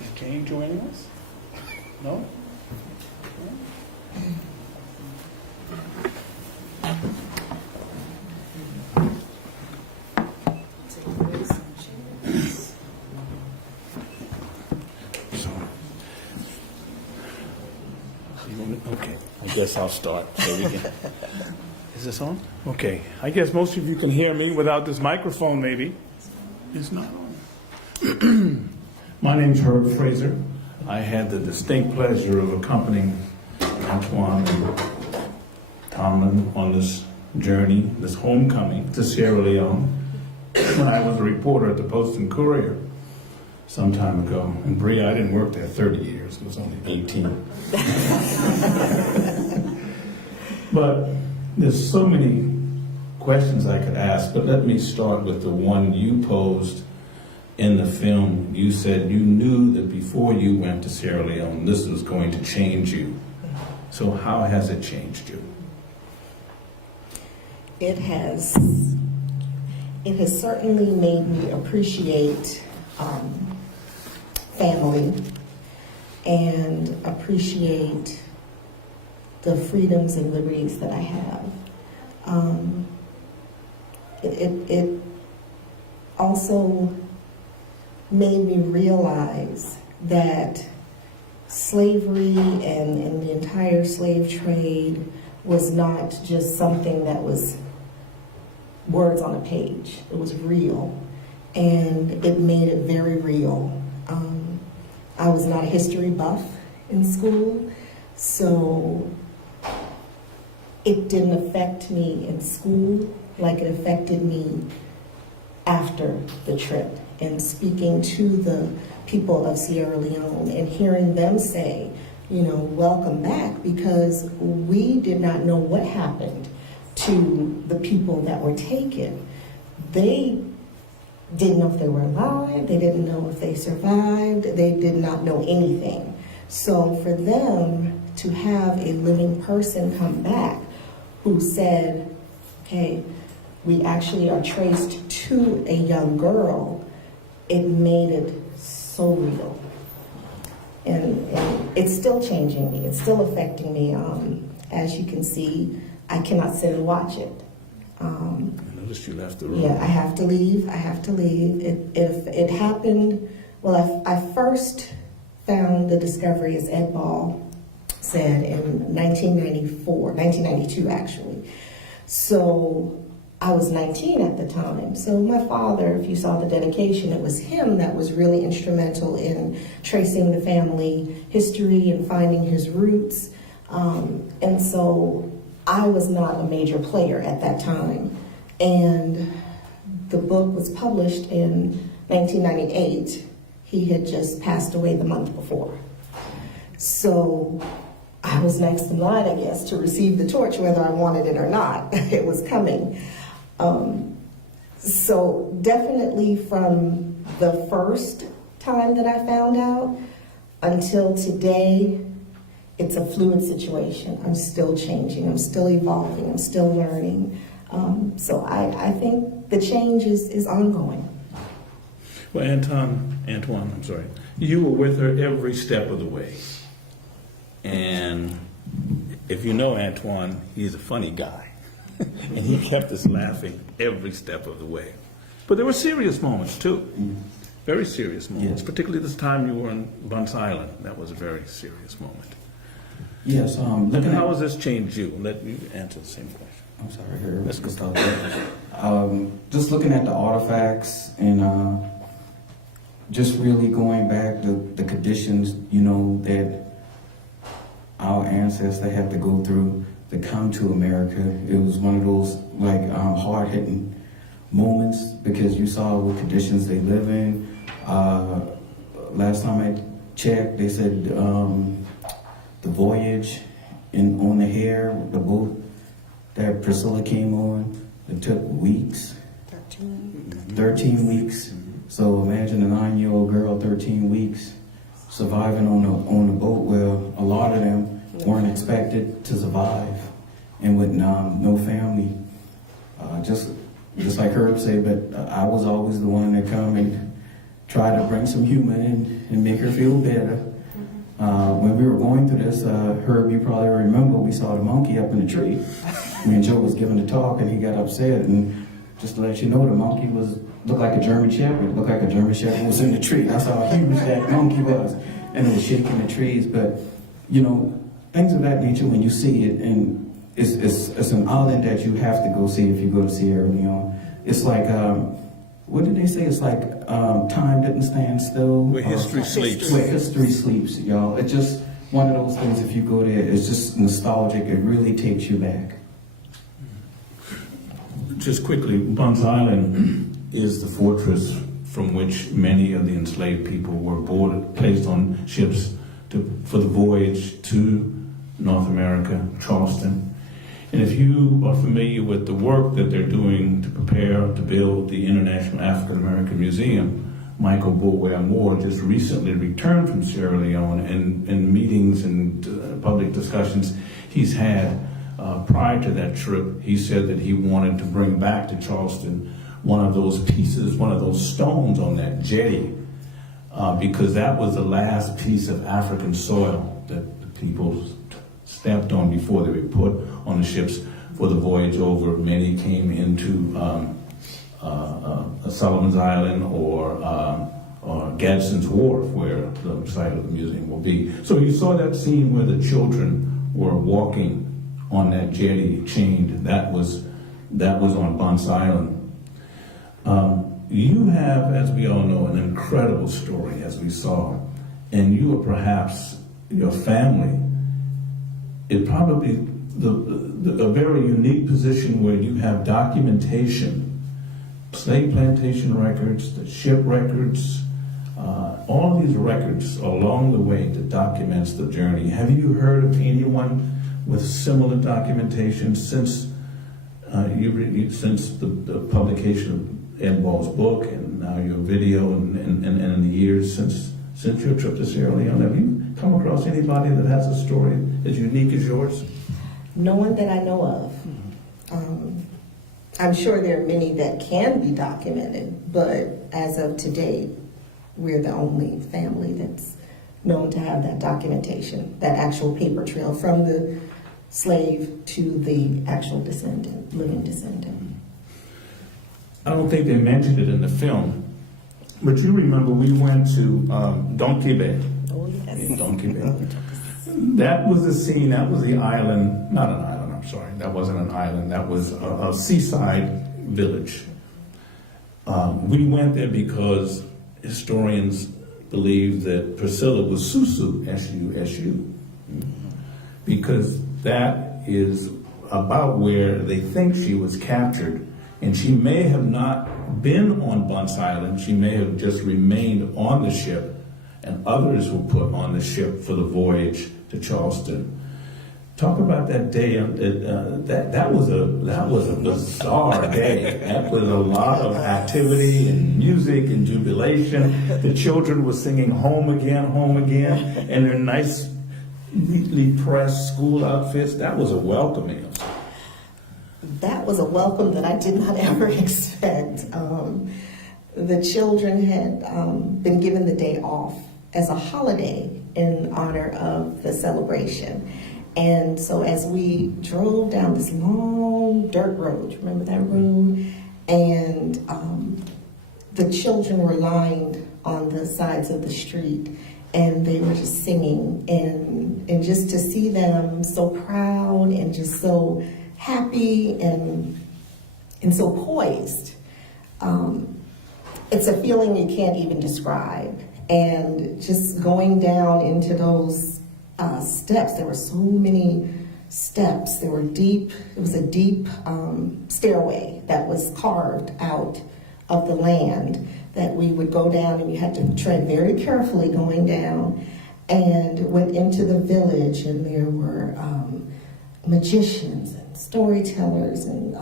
Is Kane joining us? No? Okay, I guess I'll start so we can. Is this on? Okay, I guess most of you can hear me without this microphone, maybe. It's not on. My name's Herb Fraser. I had the distinct pleasure of accompanying Antoine and Tomlin on this journey, this homecoming to Sierra Leone, when I was a reporter at the Post and Courier some time ago. And Bree, I didn't work there 30 years, it was only 18. But there's so many questions I could ask, but let me start with the one you posed in the film. You said you knew that before you went to Sierra Leone, this was going to change you. So how has it changed you? It has certainly made me appreciate family and appreciate the freedoms and liberties that I have. It also made me realize that slavery and the entire slave trade was not just something that was words on a page. It was real, and it made it very real. I was not a history buff in school, so it didn't affect me in school like it affected me after the trip. And speaking to the people of Sierra Leone and hearing them say, you know, welcome back, because we did not know what happened to the people that were taken. They didn't know if they were alive, they didn't know if they survived, they did not know anything. So for them to have a living person come back who said, okay, we actually are traced to a young girl, it made it so real. And it's still changing me, it's still affecting me. As you can see, I cannot sit and watch it. I noticed you left the room. Yeah, I have to leave. It happened, well, I first found the discovery, as Ed Ball said, in 1992 actually. So I was 19 at the time. So my father, if you saw the dedication, it was him that was really instrumental in tracing the family history and finding his roots. And so I was not a major player at that time. And the book was published in 1998. He had just passed away the month before. So I was next in line, I guess, to receive the torch, whether I wanted it or not. It was coming. So definitely from the first time that I found out until today, it's a fluid situation. I'm still changing, I'm still evolving, I'm still learning. So I think the change is ongoing. Well, Antoine, I'm sorry. You were with her every step of the way. And if you know Antoine, he's a funny guy. And he kept us laughing every step of the way. But there were serious moments, too. Very serious moments, particularly this time you were on Bunce Island. That was a very serious moment. Yes, How has this changed you? Let me answer the same question. I'm sorry, here. Let's go. Just looking at the artifacts and just really going back to the conditions, you know, that our ancestors had to go through to come to America. It was one of those like hard-hitting moments because you saw what conditions they live in. Last time I checked, they said the voyage on the Hare, the boat that Priscilla came on, it took weeks. 13 weeks. So imagine a 9-year-old girl, 13 weeks, surviving on a boat where a lot of them weren't expected to survive, and with no family. Just like Herb said, but I was always the one that come and try to bring some humor in and make her feel better. When we were going through this, Herb, you probably remember, we saw the monkey up in the tree. Me and Joe was giving the talk, and he got upset. And just to let you know, the monkey looked like a German Shepherd. Looked like a German Shepherd was in the tree. That's how huge that monkey was, and it was shaking the trees. But you know, things of that nature, when you see it, and it's an island that you have to go see if you go to Sierra Leone. It's like, what did they say? It's like time didn't stand still. Where history sleeps. Where history sleeps, y'all. It's just one of those things, if you go there, it's just nostalgic. It really takes you back. Just quickly, Buns Island is the fortress from which many of the enslaved people were placed on ships for the voyage to North America, Charleston. And if you are familiar with the work that they're doing to prepare to build the International African American Museum, Michael Bulwer Moore just recently returned from Sierra Leone, and in meetings and public discussions he's had prior to that trip, he said that he wanted to bring back to Charleston one of those pieces, one of those stones on that jetty, because that was the last piece of African soil that the people stamped on before they were put on the ships for the voyage over. Many came into Solomon's Island or Gadsden's Wharf, where the site of the museum will be. So you saw that scene where the children were walking on that jetty chained. That was on Buns Island. You have, as we all know, an incredible story, as we saw, and you are perhaps, your family, it probably a very unique position where you have documentation, slave plantation records, the ship records, all of these records along the way that documents the journey. Have you heard of anyone with similar documentation since since the publication of Ed Ball's book and now your video and in the years since your trip to Sierra Leone? Have you come across anybody that has a story as unique as yours? No one that I know of. I'm sure there are many that can be documented, but as of today, we're the only family that's known to have that documentation, that actual paper trail from the slave to the actual descendant, living descendant. I don't think they mentioned it in the film, but you remember we went to Donkey Bay. Oh, yes. Donkey Bay. That was the scene, that was the island, not an island, I'm sorry, that wasn't an island, that was a seaside village. We went there because historians believe that Priscilla was Susu, S-U-S-U, because that is about where they think she was captured, and she may have not been on Buns Island, she may have just remained on the ship, and others were put on the ship for the voyage to Charleston. Talk about that day. That was a bizarre day. That was a lot of activity and music and jubilation. The children were singing "Home Again, Home Again" in their nice, neatly pressed school outfits. That was a welcoming. That was a welcome that I did not ever expect. The children had been given the day off as a holiday in honor of the celebration. And so as we drove down this long dirt road, remember that road? And the children were lined on the sides of the street, and they were just singing, and just to see them so proud and just so happy and so poised. It's a feeling you can't even describe. And just going down into those steps, there were so many steps. They were deep. It was a deep stairway that was carved out of the land that we would go down, and you had to tread very carefully going down, and went into the village, and there were magicians and storytellers and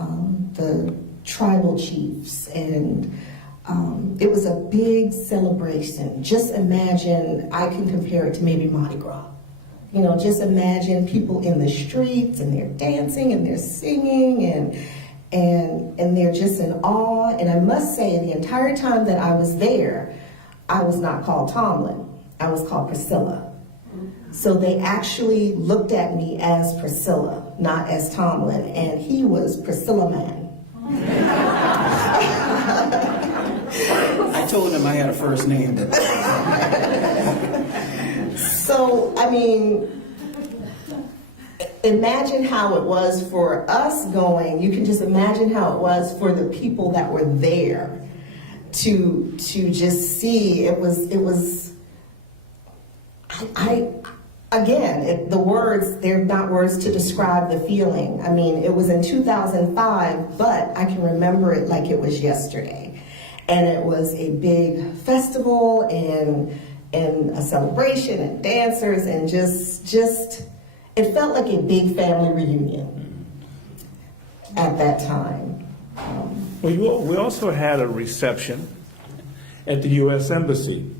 the tribal chiefs, and it was a big celebration. Just imagine, I can compare it to maybe Mardi Gras. You know, just imagine people in the streets, and they're dancing and they're singing and they're just in awe. And I must say, the entire time that I was there, I was not called Tomlin. I was called Priscilla. So they actually looked at me as Priscilla, not as Tomlin, and he was Priscilla Man. I told him I had a first name. So, I mean, imagine how it was for us going. You can just imagine how it was for the people that were there to just see. It was. Again, the words, they're not words to describe the feeling. I mean, it was in 2005, but I can remember it like it was yesterday. And it was a big festival and a celebration and dancers and just it felt like a big family reunion at that time. We also had a reception at the U.S. Embassy.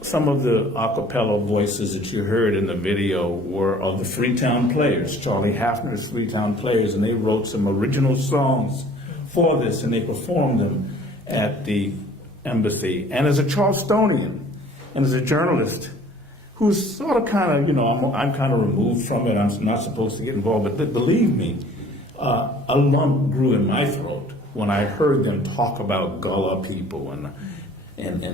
Some of the a cappella voices that you heard in the video were of the Freetown Players, Charlie Hafner's Freetown Players, and they wrote some original songs for this, and they performed them at the embassy. And as a Charlestonian, and as a journalist, who's sort of kind of, I'm kind of removed from it, I'm not supposed to get involved, but believe me, a lump grew in my throat when I heard them talk about Gullah people and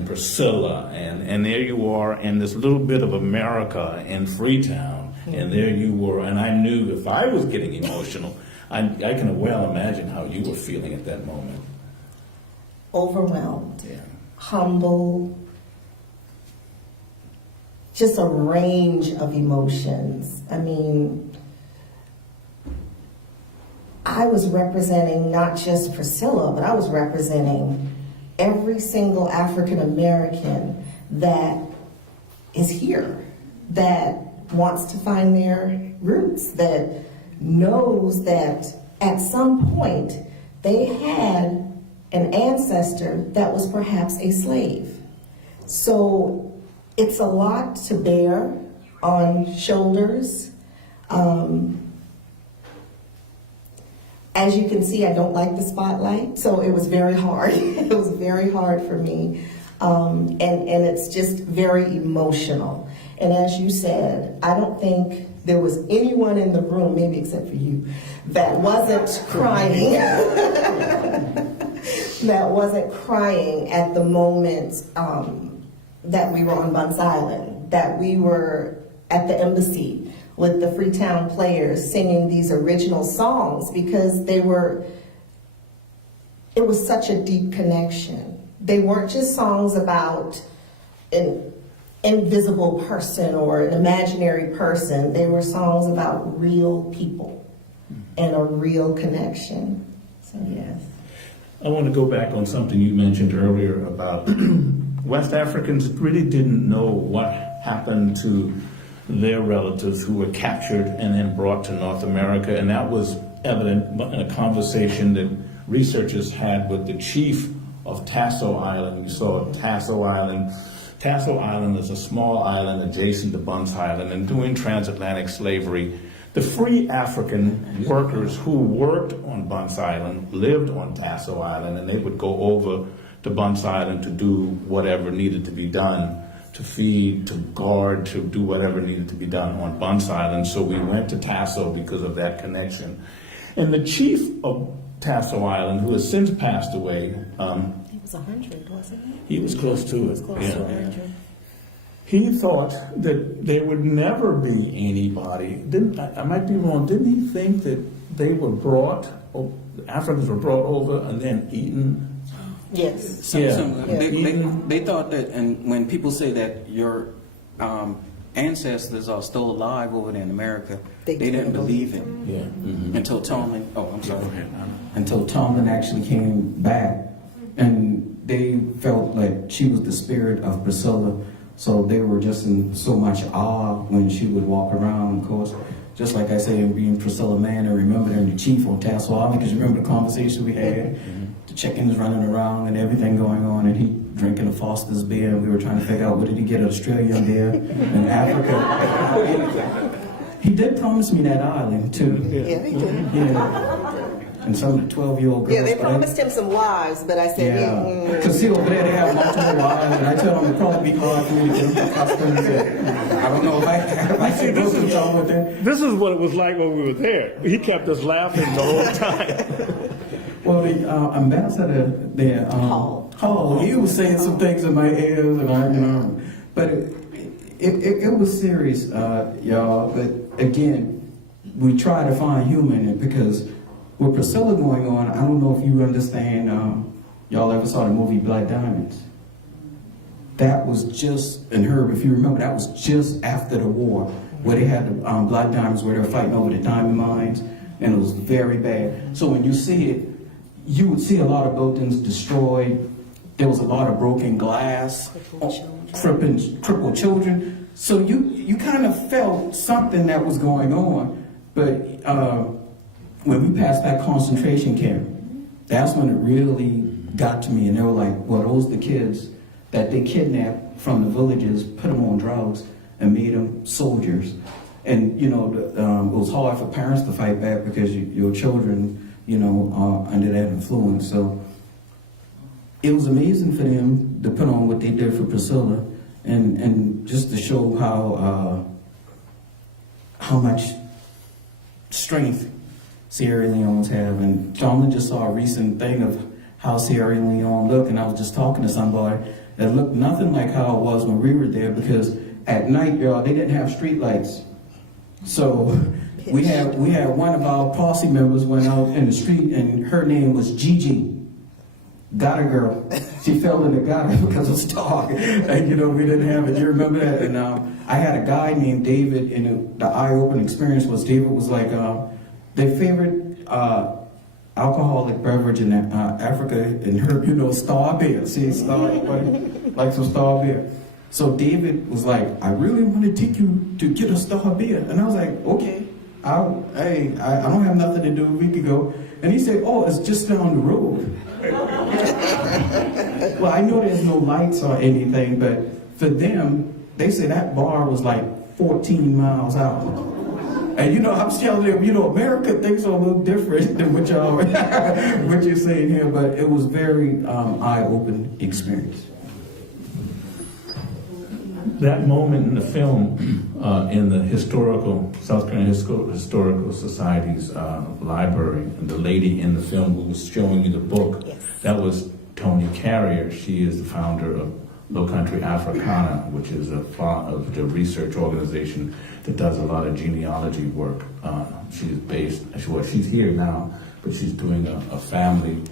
Priscilla, and there you are in this little bit of America in Freetown, and there you were, and I knew if I was getting emotional, I can well imagine how you were feeling at that moment. Overwhelmed, Yeah. humble, just a range of emotions. I mean, I was representing not just Priscilla, but I was representing every single African American that is here, that wants to find their roots, that knows that at some point they had an ancestor that was perhaps a slave. So it's a lot to bear on shoulders. As you can see, I don't like the spotlight, so it was very hard. It was very hard for me. And it's just very emotional. And as you said, I don't think there was anyone in the room, maybe except for you, that wasn't crying. That wasn't crying at the moment that we were on Bunce Island, that we were at the embassy with the Freetown Players singing these original songs, because it was such a deep connection. They weren't just songs about an invisible person or an imaginary person. They were songs about real people and a real connection. So yes. I want to go back on something you mentioned earlier about West Africans really didn't know what happened to their relatives who were captured and then brought to North America, and that was evident in a conversation that researchers had with the chief of Tasso Island. You saw Tasso Island. Tasso Island is a small island adjacent to Bunce Island, and during transatlantic slavery, the free African workers who worked on Bunce Island lived on Tasso Island, and they would go over to Bunce Island to do whatever needed to be done, to feed, to guard, to do whatever needed to be done on Bunce Island. So we went to Tasso because of that connection. And the chief of Tasso Island, who has since passed away, He was 100, wasn't he? he was close to it. He was close to 100. He thought that there would never be anybody. I might be wrong. Didn't he think that they were brought, Africans were brought over and then eaten? Yes. They thought that, and when people say that your ancestors are still alive over there in America, they didn't believe it. Yeah. Mm-hmm. Until Tomlin, Go ahead. until Tomlin actually came back, and they felt like she was the spirit of Priscilla, so they were just in so much awe when she would walk around. Of course, just like I say, in being Priscilla Man, and remembering the chief on Tasso Island, because you remember the conversation we had, the chickens running around and everything going on, and he drinking a Foster's beer, and we were trying to figure out, what did he get, an Australian beer in Africa? He did promise me that island too. Yeah, he did. Yeah. and some of the 12-year-old girls. Yeah, they but promised him some wives, but I said, Yeah, because see over there they have multiple wives, and I tell them it'd probably be hard for me to get them customs. I don't know if I should go through something with that. This is what it was like when we were there. He kept us laughing the whole time. Well, the ambassador there, Hall, he was saying some things in my ears, and but it was serious, y'all. But again, we try to find humor in it because with Priscilla going on, I don't know if you understand. Y'all ever saw the movie Blood Diamonds? That was just, and Herb, if you remember, that was just after the war, where they had the Blood Diamonds, where they were fighting over the diamond mines, and it was very bad. So when you see it, you would see a lot of buildings destroyed. There was a lot of broken glass, crippled children. So you kind of felt something that was going on. But when we passed that concentration camp, that's when it really got to me. And they were like, well, those are the kids that they kidnapped from the villages, put them on drugs, and made them soldiers. And, it was hard for parents to fight back because your children, are under that influence. So it was amazing for them to put on what they did for Priscilla, and just to show how much strength Sierra Leone's have. And Tomlin just saw a recent thing of how Sierra Leone looked, and I was just talking to somebody that looked nothing like how it was when we were there, because at night, y'all, they didn't have street lights. So we had one of our posse members went out in the street, and her name was Geechee. Gutter girl. She fell in the gutter because it was dark. And we didn't have it. You remember that? And I had a guy named David, and the eye-opening experience was David was like, their favorite alcoholic beverage in Africa, and her, Star Beer. See, Star, like some Star Beer. So David was like, I really want to take you to get a Star Beer. And I was like, okay, I don't have nothing to do. We could go. And he said, oh, it's just down the road. Well, I know there's no lights or anything, but for them, they said that bar was like 14 miles out. And I'm telling them, America thinks a little different than what y'all, what you're saying here, but it was very eye-opening experience. That moment in the film, in the South Carolina Historical Society's library, and the lady in the film who was showing you the book, yes. That was Toni Carrier. She is the founder of Low Country Africana, which is the research organization that does a lot of genealogy work. She's here now, but she's doing a family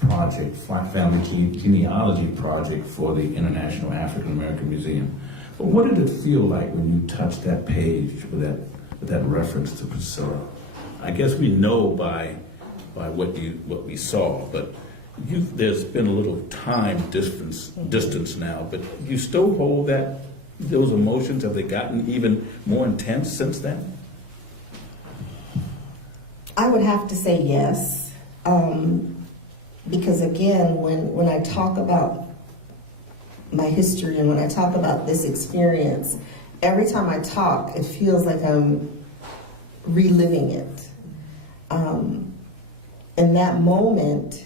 project, family genealogy project for the International African American Museum. But what did it feel like when you touched that page with that reference to Priscilla? I guess we know by what we saw, but there's been a little time distance now, but you still hold those emotions. Have they gotten even more intense since then? I would have to say yes, because again, when I talk about my history and when I talk about this experience, every time I talk, it feels like I'm reliving it. In that moment,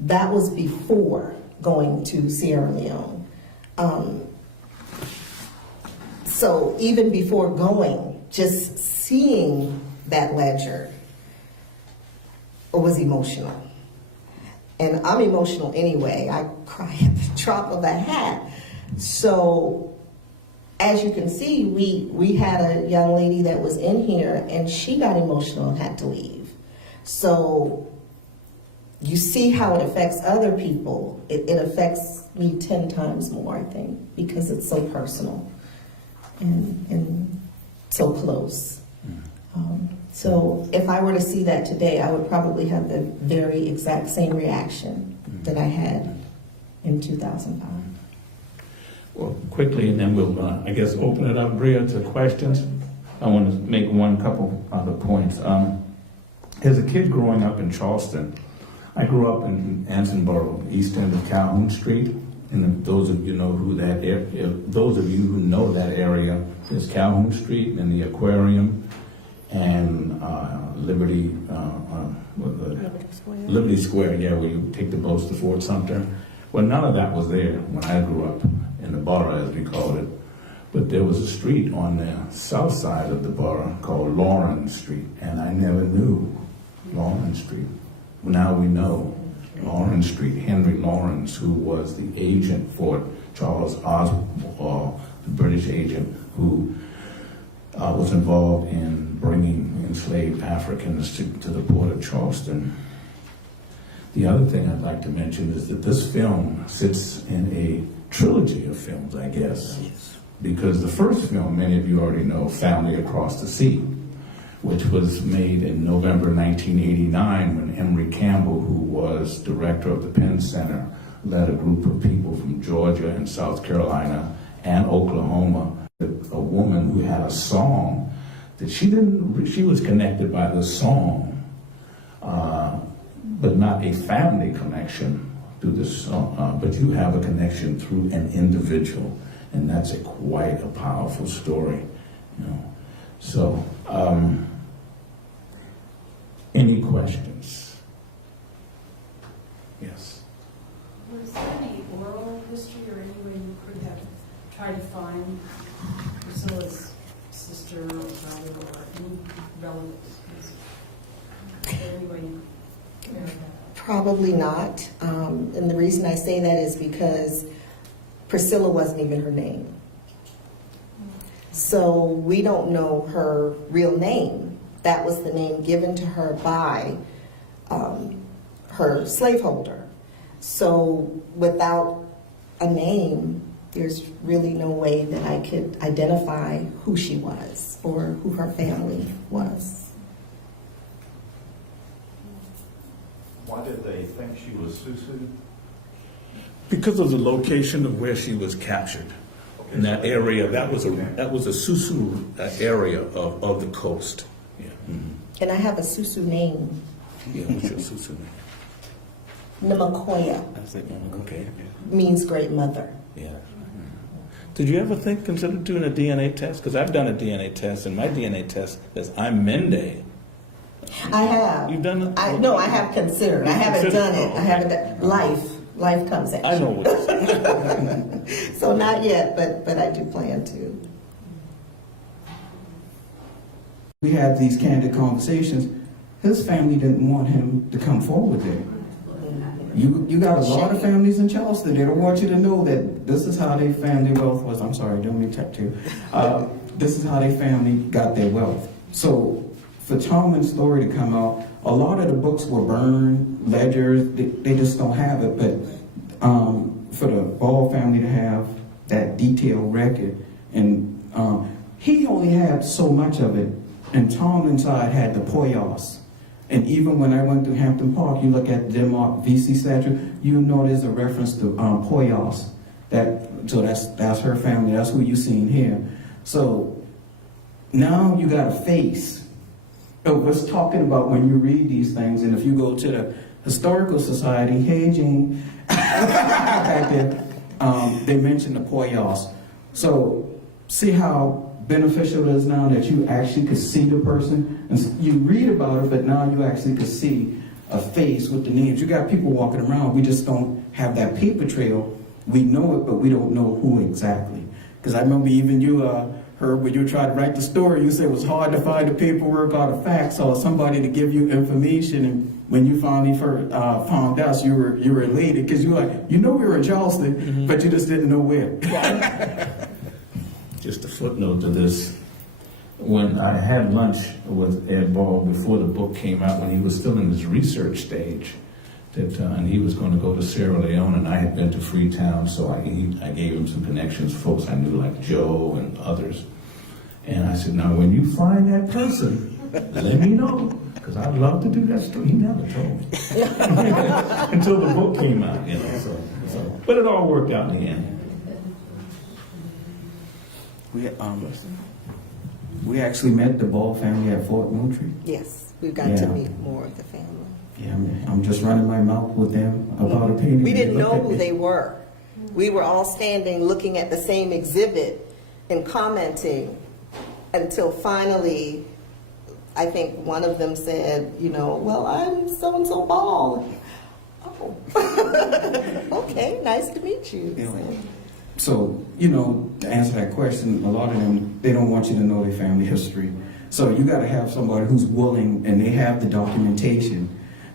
that was before going to Sierra Leone. So even before going, just seeing that ledger was emotional. And I'm emotional anyway. I cry at the drop of a hat. So as you can see, we had a young lady that was in here and she got emotional and had to leave. So you see how it affects other people. It affects me 10 times more, I think, because it's so personal and so close. So if I were to see that today, I would probably have the very exact same reaction that I had in 2005. Well, quickly, and then we'll, I guess, open it up, Bria, to questions. I want to make couple other points. As a kid growing up in Charleston, I grew up in Ansonboro, east end of Calhoun Street. And those of you know those of you who know that area, is Calhoun Street and the aquarium and Liberty Liberty Square, yeah, where you take the boats to Fort Sumter. Well, none of that was there when I grew up, in the borough, as we called it. But there was a street on the south side of the borough called Lawrence Street, and I never knew Lawrence Street. Now we know Lawrence Street. Henry Lawrence, who was the agent for Charles Oswald, the British agent who was involved in bringing enslaved Africans to the port of Charleston. The other thing I'd like to mention is that this film sits in a trilogy of films, I guess. Because the first film, many of you already know, Family Across the Sea, which was made in November 1989 when Emory Campbell, who was director of the Penn Center, led a group of people from Georgia and South Carolina and Oklahoma, a woman who had a song that she was connected by the song, but not a family connection through this song, but you have a connection through an individual, and that's quite a powerful story, you know. So, any questions? Yes. Was there any oral history or any way you could have tried to find Priscilla's sister or brother or any relatives? Is there any way you could verify that? Probably not. And the reason I say that is because Priscilla wasn't even her name. So we don't know her real name. That was the name given to her by her slaveholder. So without a name, there's really no way that I could identify who she was or who her family was. Why did they think she was Susu? Because of the location of where she was captured. In that area, that was a Susu area of the coast. Yeah. Mm-hmm. And I have a Susu name, Yeah, what's your Susu name? Namakoya, Okay. means great mother. Yeah. Did you ever consider doing a DNA test? Because I've done a DNA test, and my DNA test says I'm Mende. I have. You've done it? No, I have considered. I haven't done it. I haven't done life comes at you. I know what you're saying. So not yet, but I do plan to. We had these candid conversations. His family didn't want him to come forward there. You got a lot of families in Charleston. They don't want you to know that this is how their family wealth was. I'm sorry, don't mean to tap to. This is how their family got their wealth. So for Tolman's story to come out, a lot of the books were burned, ledgers, they just don't have it. But for the Ball family to have that detailed record, and he only had so much of it, and Tolman's side had the Poyos. And even when I went to Hampton Park, you look at the Denmark VC statue, you know there's a reference to Poyos. So that's her family, that's who you're seeing here. So now you got a face of what's talking about when you read these things. And if you go to the Historical Society, hey Jean, back there, they mention the Poyos. So see how beneficial it is now that you actually could see the person, and you read about it, but now you actually could see a face with the names. You got people walking around, we just don't have that paper trail. We know it, but we don't know who exactly. Because I remember even you, Herb, when you tried to write the story, you said it was hard to find the paperwork or the facts or somebody to give you information. And when you finally found us, you were elated because you were like, we were in Charleston, but you just didn't know where. Just a footnote to this. When I had lunch with Ed Ball before the book came out, when he was still in his research stage, and he was going to go to Sierra Leone, and I had been to Freetown, so I gave him some connections, folks I knew like Joe and others. And I said, now when you find that person, let me know, because I'd love to do that story. He never told me. Until the book came out, so. But it all worked out in the end. We actually met the Ball family at Fort Moultrie. Yes, we've got to meet more of the family. Yeah, I'm just running my mouth with them about a painting. We didn't know who they were. We were all standing looking at the same exhibit and commenting until finally I think one of them said, well, I'm so-and-so Ball. Oh, okay, nice to meet you. Yeah. So, to answer that question, a lot of them, they don't want you to know their family history. So you got to have somebody who's willing and they have the documentation,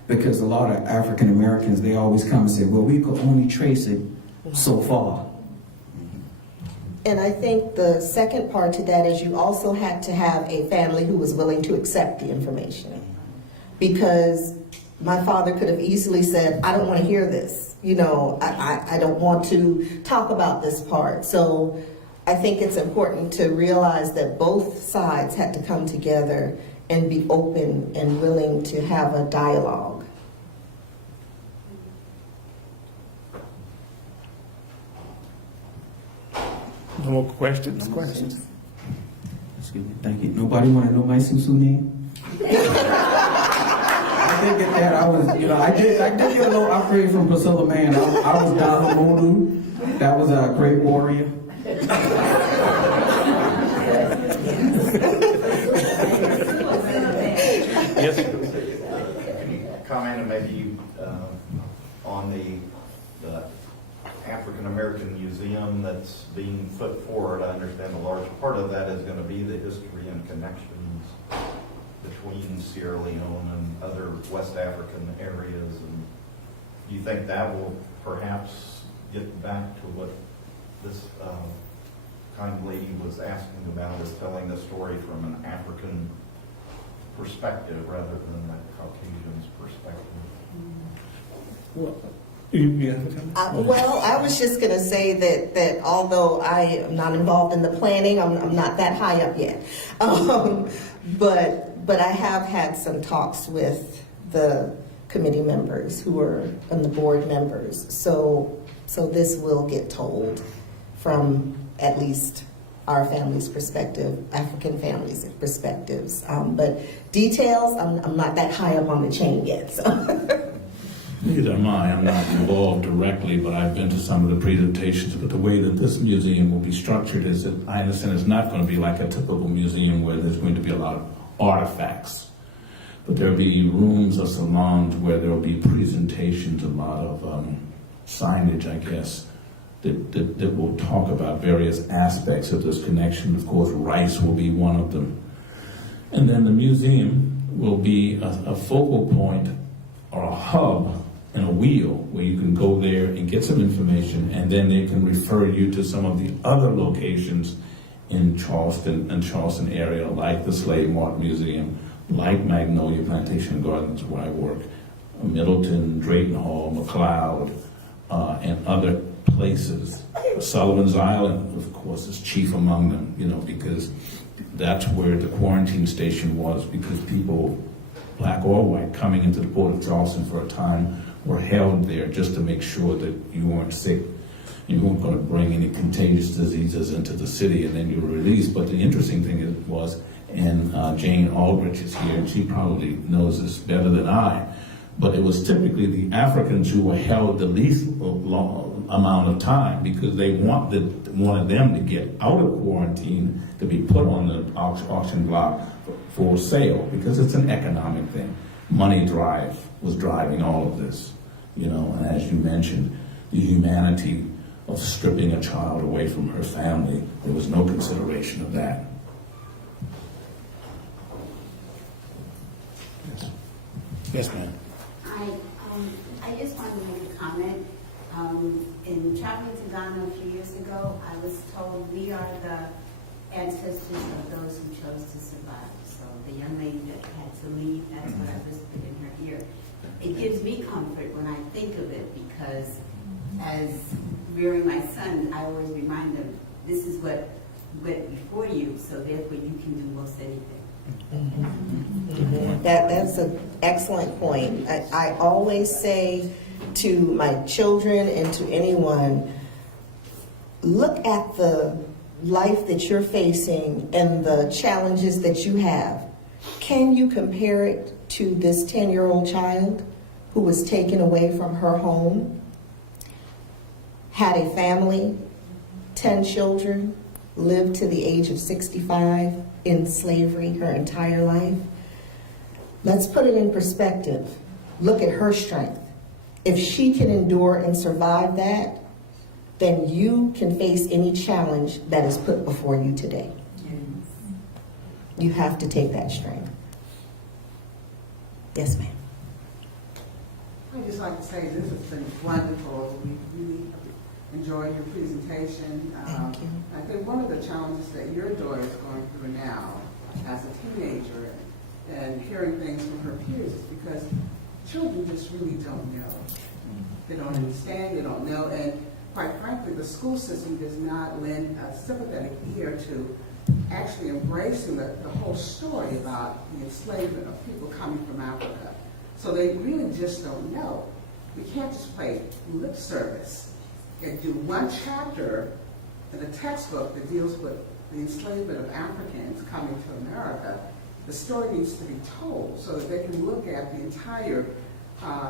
because a lot of African Americans, they always come and say, well, we could only trace it so far. And I think the second part to that is you also had to have a family who was willing to accept the information. Because my father could have easily said, I don't want to hear this. I don't want to talk about this part. So I think it's important to realize that both sides had to come together and be open and willing to have a dialogue. No more questions? Excuse me. Thank you. Nobody want to know my Susu name? I did get that. I did get a little upgrade from Priscilla Man. I was Dahamodu. That was a great warrior. Yes, Can you comment maybe on the African American Museum that's being put forward? I understand a large part of that is going to be the history and connections between Sierra Leone and other West African areas. And do you think that will perhaps get back to what this kind lady was asking about, is telling the story from an African perspective rather than a Caucasian's perspective? you have a comment? Well, I was just going to say that although I am not involved in the planning, I'm not that high up yet. But I have had some talks with the committee members who are and the board members. So this will get told from at least our family's perspective, African families' perspectives. But details, I'm not that high up on the chain yet. So. Neither am I. I'm not involved directly, but I've been to some of the presentations. But the way that this museum will be structured is that I understand it's not going to be like a typical museum where there's going to be a lot of artifacts. But there'll be rooms or salons where there'll be presentations, a lot of signage, I guess, that will talk about various aspects of this connection. Of course, rice will be one of them. And then the museum will be a focal point or a hub and a wheel where you can go there and get some information, and then they can refer you to some of the other locations in Charleston and Charleston area, like the Slave Mart Museum, like Magnolia Plantation Gardens where I work, Middleton, Drayton Hall, McLeod, and other places. Sullivan's Island, of course, is chief among them, because that's where the quarantine station was, because people, black or white, coming into the Port of Charleston for a time were held there just to make sure that you weren't sick. You weren't going to bring any contagious diseases into the city, and then you were released. But the interesting thing was, and Jane Aldrich is here, and she probably knows this better than I, but it was typically the Africans who were held the least long amount of time, because they wanted them to get out of quarantine to be put on the auction block for sale, because it's an economic thing. Money was driving all of this, and as you mentioned, the humanity of stripping a child away from her family, there was no consideration of that. Yes, ma'am. I just wanted to make a comment. In traveling to Ghana a few years ago, I was told we are the ancestors of those who chose to survive. So the young lady that had to leave, that's what I whispered in her ear. It gives me comfort when I think of it, because as rearing my son, I always remind them, this is what went before you, so therefore you can do most anything. That's an excellent point. I always say to my children and to anyone, look at the life that you're facing and the challenges that you have. Can you compare it to this 10-year-old child who was taken away from her home, had a family, 10 children, lived to the age of 65 in slavery her entire life? Let's put it in perspective. Look at her strength. If she can endure and survive that, then you can face any challenge that is put before you today. You have to take that strength. Yes, ma'am. I'd just like to say this has been wonderful. We really enjoyed your presentation. Thank you. I think one of the challenges that your daughter is going through now as a teenager and hearing things from her peers is because children just really don't know. They don't understand, they don't know, and quite frankly, the school system does not lend a sympathetic ear to actually embracing the whole story about the enslavement of people coming from Africa. So they really just don't know. We can't just play lip service and do one chapter in a textbook that deals with the enslavement of Africans coming to America. The story needs to be told so that they can look at the entire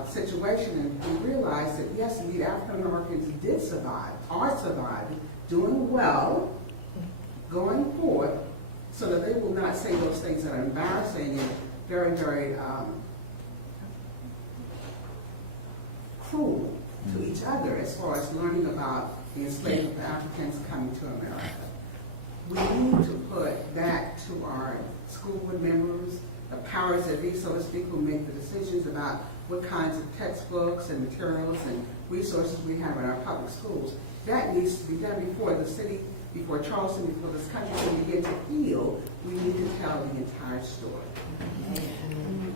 situation and realize that yes, indeed, African Americans did survive, are surviving, doing well, going forward, so that they will not say those things that are embarrassing and very, very cruel to each other as far as learning about the enslavement of Africans coming to America. We need to put that to our school board members, the powers that be, so to speak, who make the decisions about what kinds of textbooks and materials and resources we have in our public schools. That needs to be done before the city, before Charleston, before this country can begin to heal. We need to tell the entire story.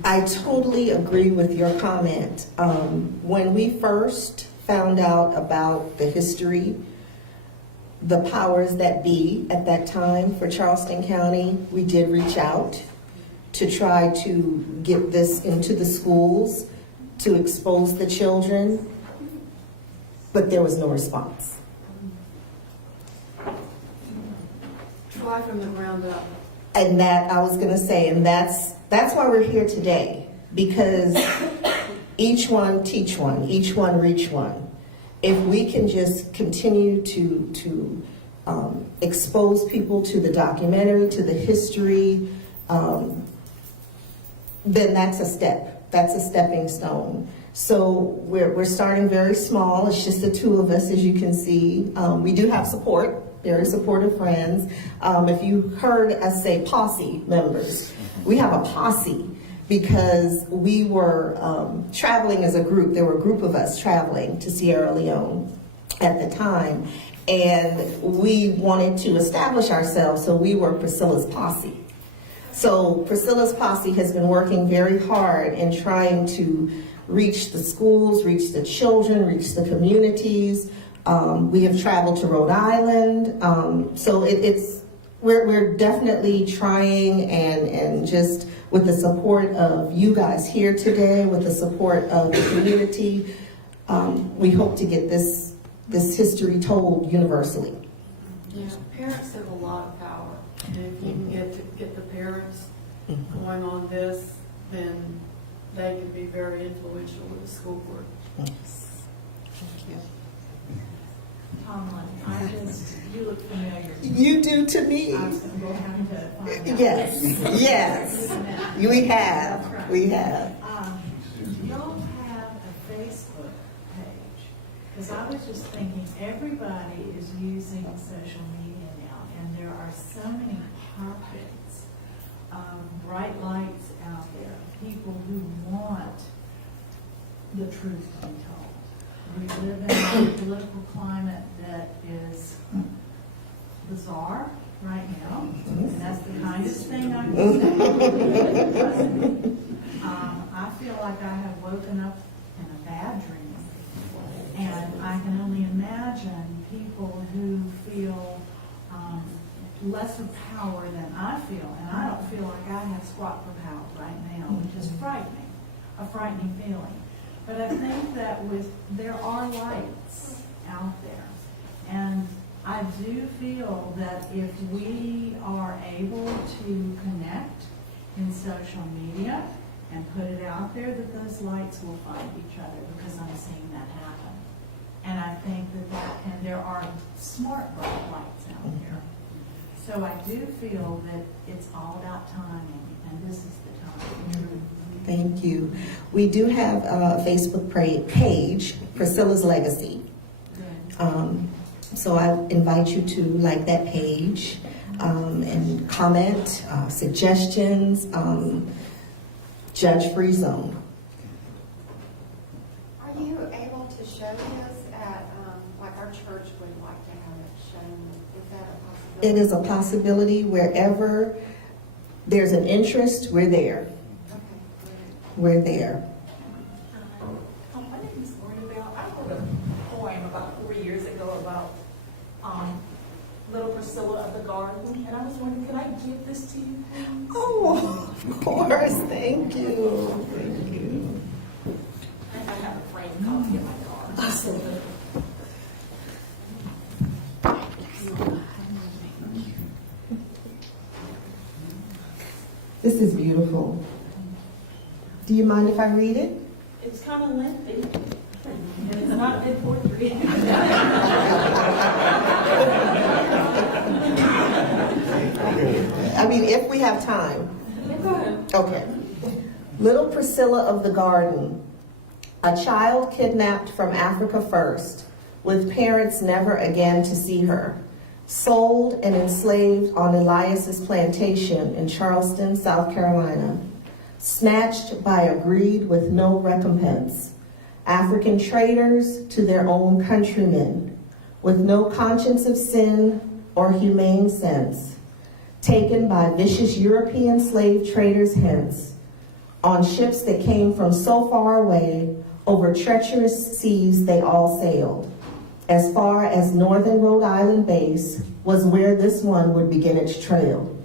I totally agree with your comment. When we first found out about the history, the powers that be at that time for Charleston County, we did reach out to try to get this into the schools, to expose the children, but there was no response. Try from the ground up. And that, I was gonna say, and that's why we're here today, because each one teach one, each one reach one. If we can just continue to expose people to the documentary, to the history, then that's a step. That's a stepping stone. So we're starting very small. It's just the two of us, as you can see. We do have support, very supportive friends. If you heard us say posse members, we have a posse because we were traveling as a group. There were a group of us traveling to Sierra Leone at the time, and we wanted to establish ourselves, so we were Priscilla's posse. So Priscilla's posse has been working very hard in trying to reach the schools, reach the children, reach the communities. We have traveled to Rhode Island. So we're definitely trying, and just with the support of you guys here today, with the support of the community, we hope to get this history told universally. Yeah, parents have a lot of power. And if you can get the parents going on this, then they can be very influential with the school board. Tomlin, you look familiar. You do to me. I was going to have to find out. Yes. We have. Y'all have a Facebook page, because I was just thinking everybody is using social media now, and there are so many pockets of bright lights out there, people who want the truth to be told. We live in a political climate that is bizarre right now, and that's the kindest thing I can say. I feel like I have woken up in a bad dream, and I can only imagine people who feel lesser power than I feel, and I don't feel like I have squat for power right now, which is frightening, a frightening feeling. But I think that there are lights out there, and I do feel that if we are able to connect in social media and put it out there, that those lights will find each other, because I'm seeing that happen. And I think and there are smart bright lights out there. So I do feel that it's all about timing, and this is the time. Thank you. We do have a Facebook page, Priscilla's Legacy. So I invite you to like that page and comment, suggestions, judge-free zone. Are you able to show this at, like our church would like to have it shown? Is that a possibility? It is a possibility. Wherever there's an interest, we're there. Okay, great. We're there. My name is Maureen. I wrote a poem about 4 years ago about little Priscilla of the garden, and I was wondering, can I give this to you, please? Oh, of course. Thank you. Thank you. I have a framed copy of my card. This is beautiful. Do you mind if I read it? It's kind of lengthy, and it's not good poetry. I mean, if we have time. Go ahead. Okay. Little Priscilla of the garden, a child kidnapped from Africa first, with parents never again to see her, sold and enslaved on Elias's plantation in Charleston, South Carolina, snatched by a greed with no recompense, African traders to their own countrymen, with no conscience of sin or humane sense, taken by vicious European slave traders hence, on ships that came from so far away, over treacherous seas they all sailed. As far as northern Rhode Island base was where this one would begin its trail.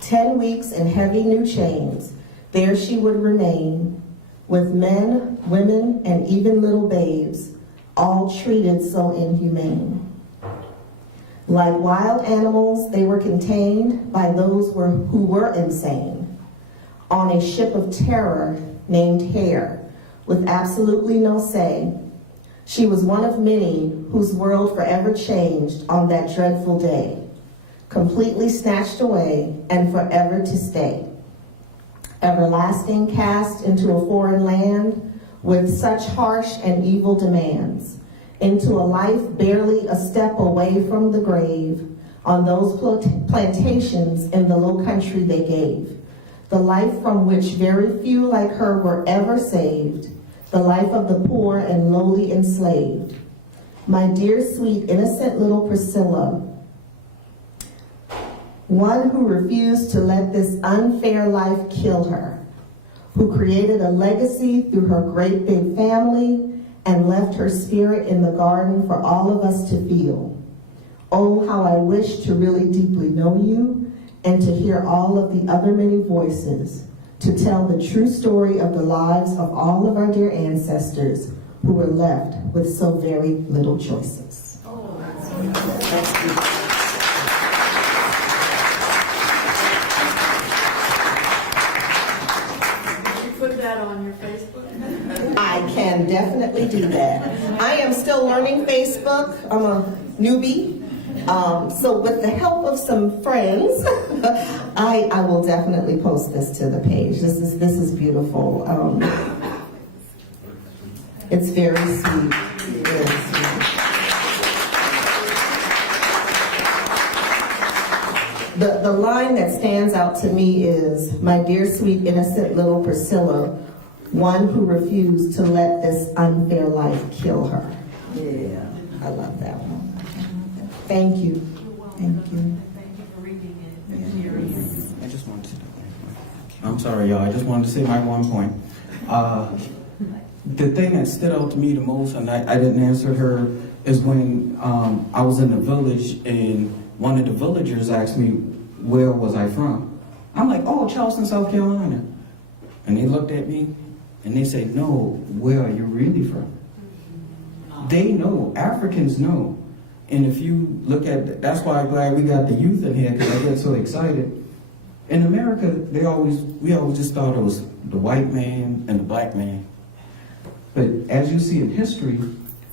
10 weeks in heavy new chains, there she would remain, with men, women, and even little babes, all treated so inhumane. Like wild animals, they were contained by those who were insane, on a ship of terror named Hare, with absolutely no say. She was one of many whose world forever changed on that dreadful day, completely snatched away and forever to stay. Everlasting cast into a foreign land with such harsh and evil demands, into a life barely a step away from the grave, on those plantations in the low country they gave, the life from which very few like her were ever saved, the life of the poor and lowly enslaved. My dear, sweet, innocent little Priscilla, one who refused to let this unfair life kill her, who created a legacy through her great big family and left her spirit in the garden for all of us to feel. Oh, how I wish to really deeply know you and to hear all of the other many voices, to tell the true story of the lives of all of our dear ancestors who were left with so very little choices. Put that on your Facebook? I can definitely do that. I am still learning Facebook. I'm a newbie. So with the help of some friends, I will definitely post this to the page. This is beautiful. It's very sweet. Very sweet. The line that stands out to me is, my dear, sweet, innocent little Priscilla, one who refused to let this unfair life kill her. Yeah, I love that one. Thank you. Thank you. Thank you for reading it and sharing it. I just wanted to. I'm sorry, y'all. I just wanted to say my one point. The thing that stood out to me the most, and I didn't answer her, is when I was in the village and one of the villagers asked me where was I from. I'm like, oh, Charleston, South Carolina. And they looked at me and they said, no, where are you really from? They know. Africans know. And if you look at, that's why I'm glad we got the youth in here, because I get so excited. In America, we always just thought it was the white man and the black man. But as you see in history,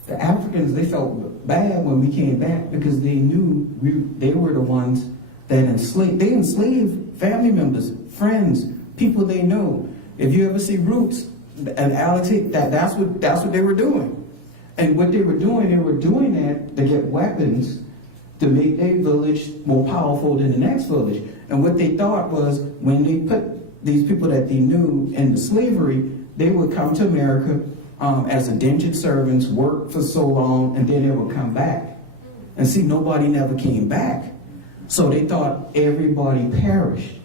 the Africans, they felt bad when we came back because they knew they were the ones that enslaved. They enslaved family members, friends, people they know. If you ever see Roots, and Alex, that's what they were doing. And what they were doing that to get weapons to make their village more powerful than the next village. And what they thought was when they put these people that they knew into slavery, they would come to America as indentured servants, work for so long, and then they would come back. And see, nobody never came back. So they thought everybody perished.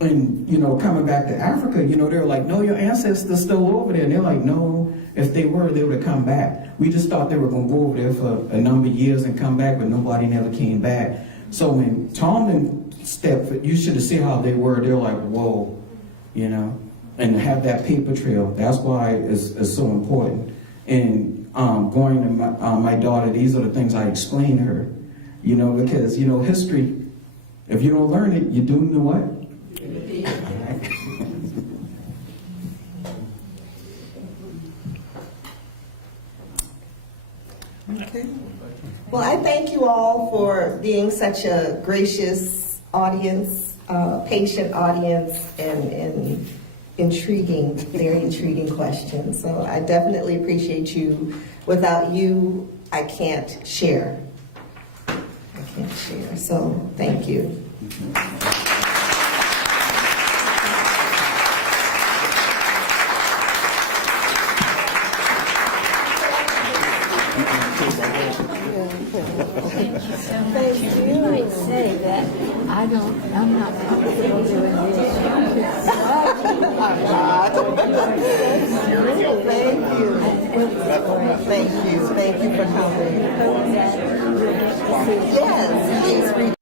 And, you know, coming back to Africa, you know, they were like, no, your ancestors still over there. And they're like, no, if they were, they would have come back. We just thought they were going to go over there for a number of years and come back, but nobody never came back. So when Tomlin stepped, you should have seen how they were. They're like, whoa, you know, and to have that paper trail, that's why it's so important. And going to my daughter, these are the things I explain to her, you know, because, you know, history, if you don't learn it, you do know what? Okay. Well, I thank you all for being such a gracious audience, patient audience, and intriguing, very intriguing questions. So I definitely appreciate you. Without you, I can't share. So thank you. You might say that I'm not comfortable doing this. Thank you for coming. Yes, please reach